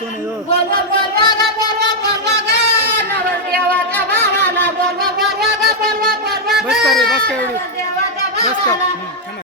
सोन आहे हो. बोलवा बोलवा ग बोलवा बोलवा ग नवरदेवाच्या भावाला बोलवा बोलवा ग बोलवा बोलवा ग बस का रे, बस का एवढी? नवरदेवाच्या बस का? भावाला